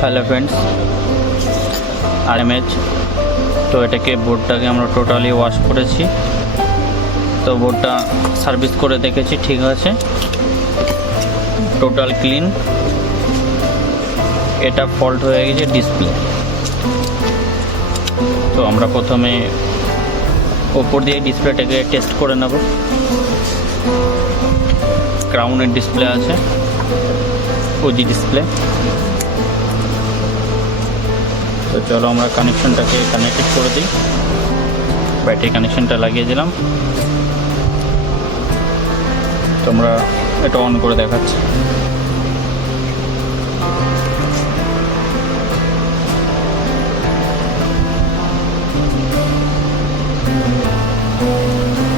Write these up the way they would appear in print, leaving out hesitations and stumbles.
Hello friends, আরএমএচ। তো এটাকে বোর্ডটাকে আমরা টোটালি ওয়াশ করেছি। তো বোর্ডটা সার্ভিস করে দেখেছি, ঠিক আছে, টোটাল ক্লিন। এটা ফল্ট হয়ে গেছে ডিসপ্লে। তো আমরা প্রথমে ওপর দিয়ে ডিসপ্লেটাকে টেস্ট করে নেব। ক্রাউনের ডিসপ্লে আছে, ওজি ডিসপ্লে। তো চলো আমরা কানেকশনটাকে কানেক্টেড করে দিই। ব্যাটারি কানেকশনটা লাগিয়ে দিলাম। তোমরা এটা অন করে দেখাচ্ছি।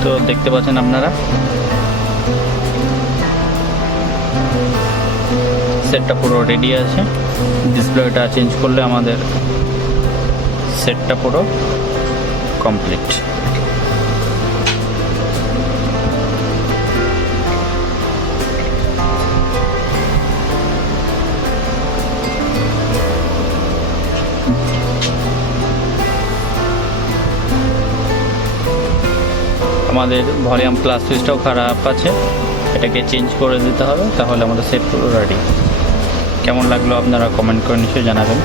তো দেখতে পাচ্ছেন আপনারা, সেটটা পুরো রেডি আছে। ডিসপ্লেটা চেঞ্জ করলে আমাদের সেটটা পুরো কমপ্লিট। আমাদের ভলিউম প্লাস সুইচটাও খারাপ আছে, এটাকে চেঞ্জ করে দিতে হবে, তাহলে আমাদের সেট পুরো রেডি। কেমন লাগলো আপনারা কমেন্ট করে নিশ্চয়ই জানাবেন।